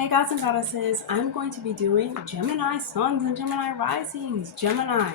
Hey gods and goddesses, I'm going to be doing Gemini Suns and Gemini Risings. Gemini,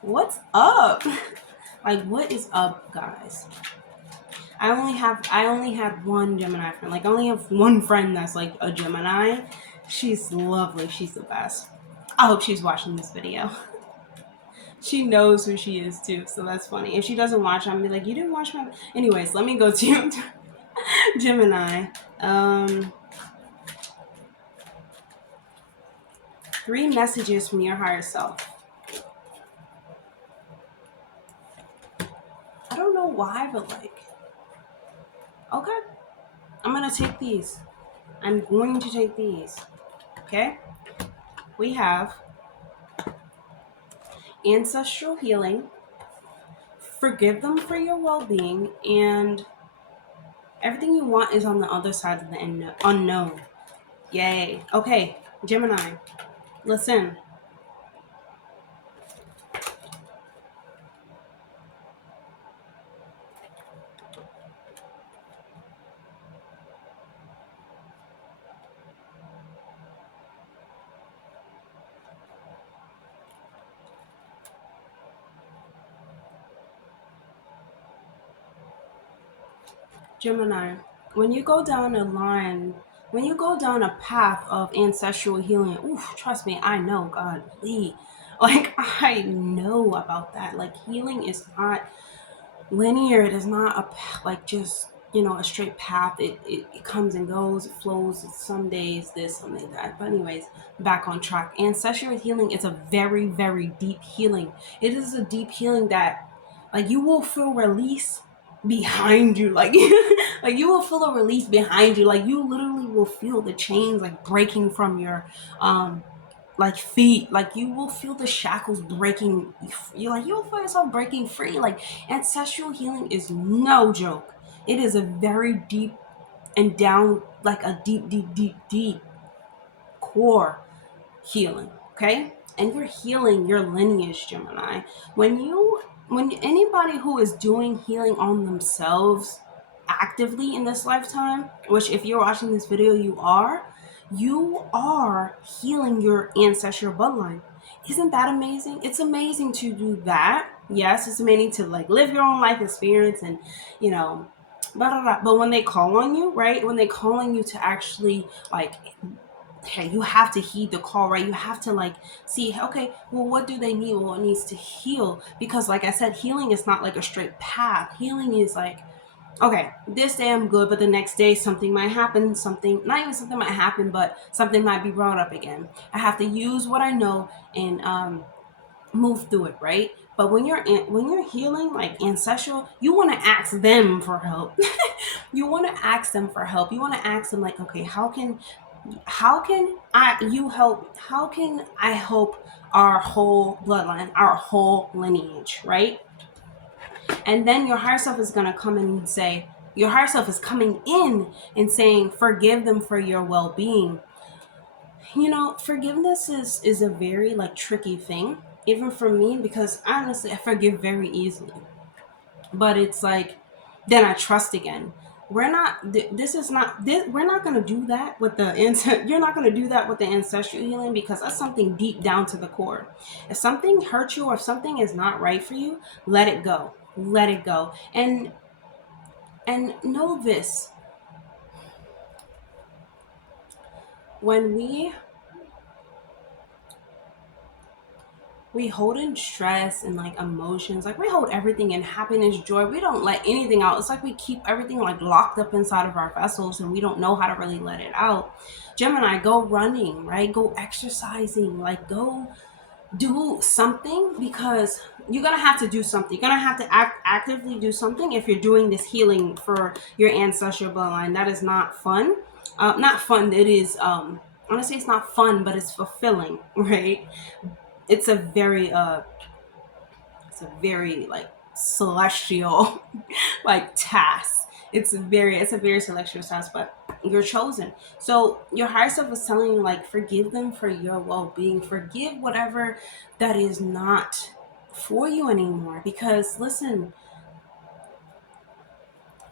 what's up? Like, what is up, guys? I only had one Gemini friend. Like, I only have one friend that's like a Gemini. She's lovely. She's the best. I hope she's watching this video. She knows who she is too, so that's funny. If she doesn't watch, I'm gonna be like, you didn't watch my. Anyways, let me go to Gemini. Um, 3 messages from your higher self. I don't know why, but okay, I'm gonna take these. I'm going to take these. Okay? We have ancestral healing, forgive them for your well being, and everything you want is on the other side of the unknown. Yay. Okay, Gemini, listen. Gemini, when you go down a line, when you go down a path of ancestral healing, oof, trust me, I know, God, please. Like, I know about that. Like, healing is not linear. It is not like just a straight path. It comes and goes, it flows. Some days this, some days that. But anyways, back on track. Ancestral healing is a very, very deep healing. It is a deep healing that, like, you will feel release behind you. Like like you will feel a release behind you. Like, you literally will feel the chains like breaking from your like feet. Like, you will feel the shackles breaking. You'll feel yourself breaking free. Like, ancestral healing is no joke. It is a very deep and down, like a deep core healing. Okay, and you're healing your lineage, Gemini. When anybody who is doing healing on themselves actively in this lifetime, which if you're watching this video, you are healing your ancestral bloodline. Isn't that amazing? It's amazing to do that. Yes, it's amazing to like live your own life experience and you know blah, blah, blah. But when they call on you, right? When they call on you to actually like, hey, you have to heed the call, right? You have to like see, okay, well, what do they need? Well, it needs to heal. Because like I said, healing is not like a straight path. Healing is like, okay, this day I'm good, but the next day something might happen. Something, not even something might happen, but something might be brought up again. I have to use what I know and move through it, right? But when you're healing like ancestral, you want to ask them for help. You want to ask them for help. You want to ask them like, okay, how can I help our whole bloodline, our whole lineage, right? And then your higher self is going to come in and say, your higher self is coming in and saying, forgive them for your well-being. Forgiveness is a very like tricky thing, even for me, because honestly I forgive very easily. But it's like, then I trust again. We're not this is not this, we're not going to do that with the you're not going to do that with the ancestral healing, because that's something deep down to the core. If something hurts you or if something is not right for you, let it go. Let it go. And know this: when we hold in stress and like emotions, like we hold everything in happiness, joy, we don't let anything out. It's like we keep everything like locked up inside of our vessels and we don't know how to really let it out. Gemini, go running, right? Go exercising, like go do something, because you're gonna have to do something. You're gonna have to actively do something if you're doing this healing for your ancestral bloodline. That is not fun. Not fun. It is I want to say it's not fun, but it's fulfilling, right? It's a very like celestial like task. It's a very celestial task, but you're chosen. So your higher self is telling you like, forgive them for your well-being. Forgive whatever that is not for you anymore. Because listen,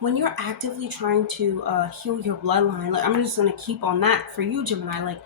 when you're actively trying to heal your bloodline, like, I'm just gonna keep on that for you, Gemini. Like,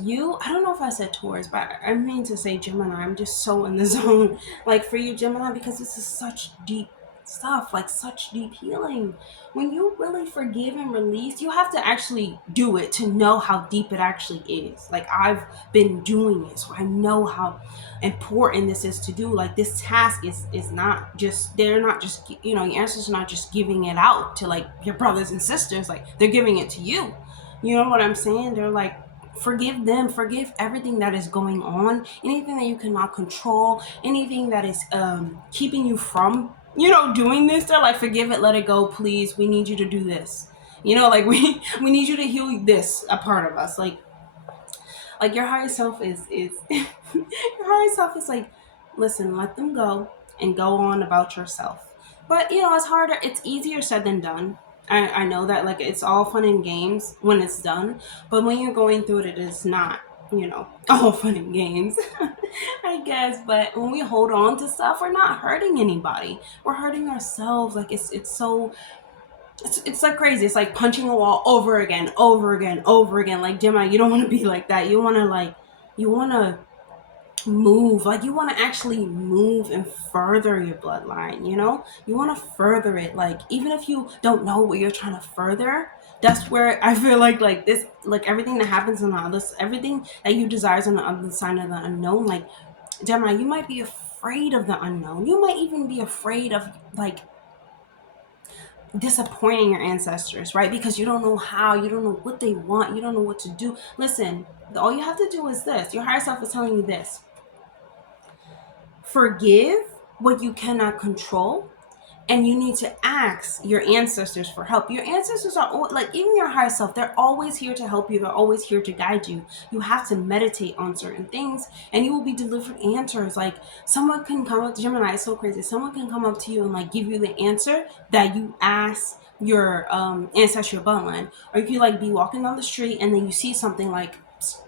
I don't know if I said Taurus, but I mean to say Gemini. I'm just so in the zone. Like, for you, Gemini, because this is such deep stuff, like such deep healing. When you really forgive and release, you have to actually do it to know how deep it actually is. Like, I've been doing it, so I know how important this is to do. Like, this task is not just, they're not just, your ancestors are not just giving it out to like your brothers and sisters, like they're giving it to you. You know what I'm saying? They're like, forgive them, forgive everything that is going on, anything that you cannot control, anything that is keeping you from doing this. They're like, forgive it, let it go, please, we need you to do this. Like, we need you to heal this, a part of us. Like your higher self is your higher self is like, listen, let them go and go on about yourself. But it's harder, it's easier said than done. I know that, like, it's all fun and games when it's done, but when you're going through it is not, all fun and games. I guess. But when we hold on to stuff, we're not hurting anybody, we're hurting ourselves. Like, it's so, it's like crazy. It's like punching a wall over again, over again, over again. Like, Gemini, you don't want to be like that. You want to move. Like, you want to actually move and further your bloodline. You want to further it. Like, even if you don't know what you're trying to further, that's where I feel like this, like, everything that happens on the other, everything that you desire on the other side of the unknown. Like, Gemini, you might be afraid of the unknown. You might even be afraid of, like, disappointing your ancestors, right? Because you don't know how, you don't know what they want, you don't know what to do. Listen, all you have to do is this. Your higher self is telling you this: forgive what you cannot control, and you need to ask your ancestors for help. Your ancestors are, like, even your higher self, they're always here to help you. They're always here to guide you. You have to meditate on certain things and you will be delivered answers. Like, someone can come up to Gemini, it's so crazy. Someone can come up to you and, like, give you the answer that you asked your ancestral bloodline. Or you could, like, be walking down the street and then you see something, like,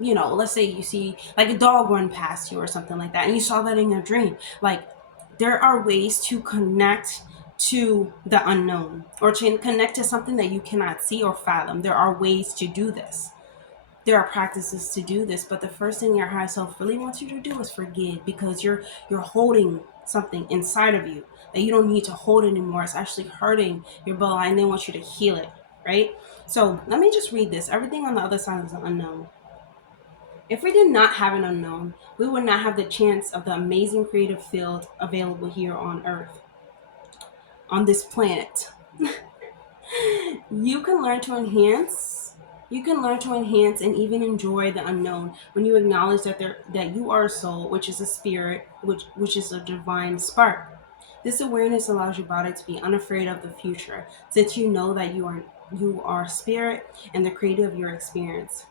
let's say you see, like, a dog run past you or something like that, and you saw that in your dream. Like, there are ways to connect to the unknown, or to connect to something that you cannot see or fathom. There are ways to do this. There are practices to do this, but the first thing your higher self really wants you to do is forgive, because you're holding something inside of you that you don't need to hold anymore. It's actually hurting your bloodline. They want you to heal it, right? So let me just read this. Everything on the other side is the unknown. If we did not have an unknown, we would not have the chance of the amazing creative field available here on Earth, on this planet. You can learn to enhance. You can learn to enhance and even enjoy the unknown when you acknowledge that you are a soul, which is a spirit, which is a divine spark. This awareness allows your body to be unafraid of the future, since you know that you are spirit and the creator of your experience.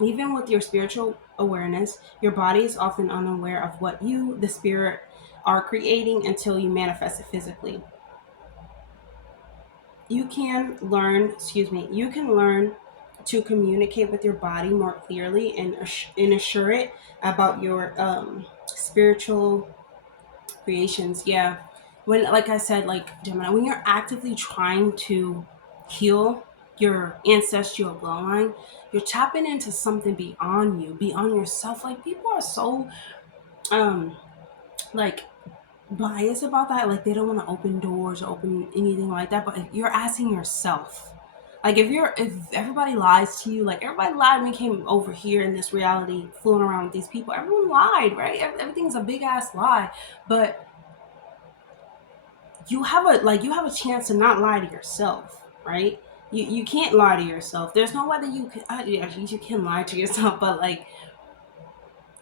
Even with your spiritual awareness, your body is often unaware of what you, the spirit, are creating until you manifest it physically. You can learn to communicate with your body more clearly and assure it about your spiritual creations. Yeah. When, like I said, like, Gemini, when you're actively trying to heal your ancestral bloodline, you're tapping into something beyond you, beyond yourself. Like, people are so like biased about that. Like, they don't want to open doors or open anything like that. But if you're asking yourself, like, if everybody lies to you, like, everybody lied when we came over here in this reality, fooling around with these people. Everyone lied, right? Everything's a big ass lie. But you have a chance to not lie to yourself, right? You can't lie to yourself. There's no way that you can. Yeah, you can lie to yourself, but, like,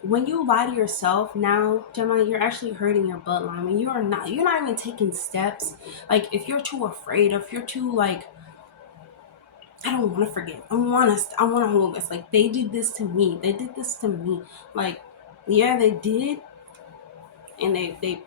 when you lie to yourself now, Gemini, you're actually hurting your bloodline. When you're not even taking steps. Like, if you're too afraid, if you're too, like, I don't want to forgive, I want to hold this. Like, they did this to me. They did this to me. Like, yeah, they did, and they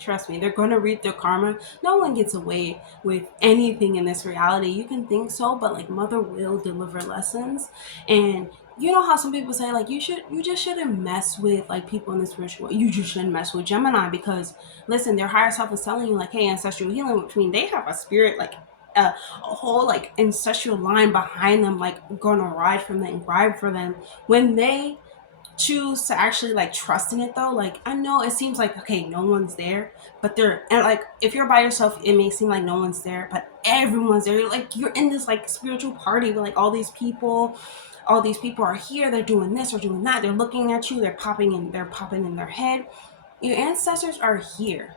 trust me, they're going to reap their karma. No one gets away with anything in this reality. You can think so, but, like, Mother will deliver lessons, and you know how some people say like you just shouldn't mess with like people in the spiritual world. You just shouldn't mess with Gemini because listen, their higher self is telling you like, hey, ancestral healing, which means they have a spirit like a whole like ancestral line behind them, like gonna ride from them and ride for them when they choose to actually like trust in it though. Like I know it seems like okay, no one's there, but they're and like if you're by yourself it may seem like no one's there, but everyone's there. Like you're in this like spiritual party with like all these people are here, they're doing this or doing that, they're looking at you, they're popping in their head. Your ancestors are here.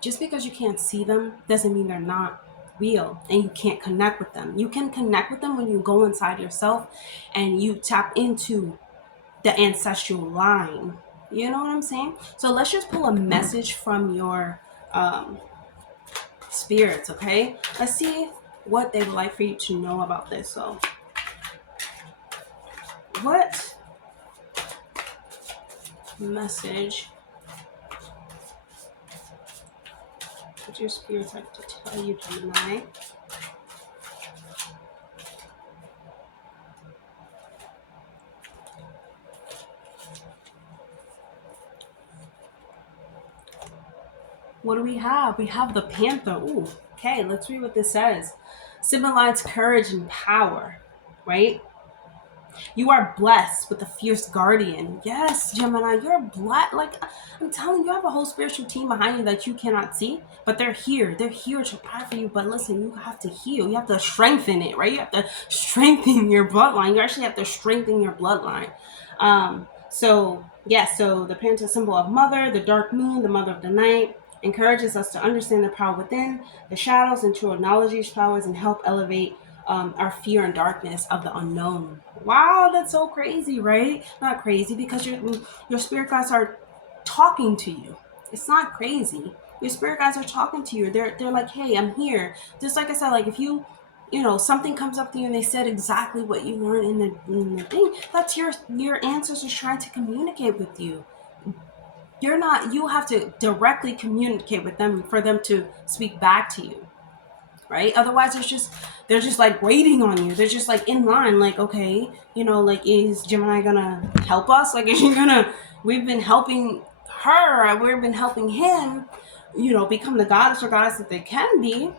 Just because you can't see them doesn't mean they're not real and you can't connect with them. You can connect with them when you go inside yourself and you tap into the ancestral line. You know what I'm saying? So let's just pull a message from your spirits, okay? Let's see what they would like for you to know about this. So, what message would your spirits like to tell you, Gemini? What do we have? We have the Panther. Ooh, okay, let's read what this says. Symbolize courage and power, right? You are blessed with a fierce guardian. Yes, Gemini, you're blessed. Like, I'm telling you, you have a whole spiritual team behind you that you cannot see, but they're here. They're here to provide for you. But listen, you have to heal. You have to strengthen it, right? You have to strengthen your bloodline. You actually have to strengthen your bloodline. So the Panther symbol of mother, the dark moon, the mother of the night, encourages us to understand the power within, the shadows, and to acknowledge these powers and help elevate our fear and darkness of the unknown. Wow, that's so crazy, right? Not crazy because your spirit guides are talking to you. It's not crazy. Your spirit guides are talking to you. They're like, hey, I'm here. Just like I said, like if you something comes up to you and they said exactly what you learned in the thing, that's your ancestors trying to communicate with you. You have to directly communicate with them for them to speak back to you, right? Otherwise they're just like waiting on you. They're just like in line, like, okay, like is Gemini gonna help us? Like is she gonna we've been helping her, we've been helping him, become the goddess or goddess that they can be.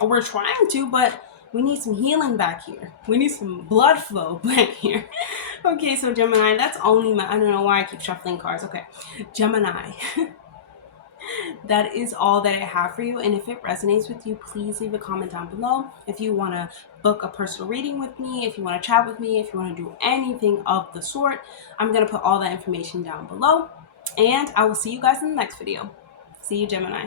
Or we're trying to, but we need some healing back here. We need some blood flow back here. Okay, so Gemini, that's only I don't know why I keep shuffling cards. Okay, Gemini. That is all that I have for you. And if it resonates with you, please leave a comment down below. If you want to book a personal reading with me, if you want to chat with me, if you want to do anything of the sort, I'm going to put all that information down below. And I will see you guys in the next video. See you, Gemini.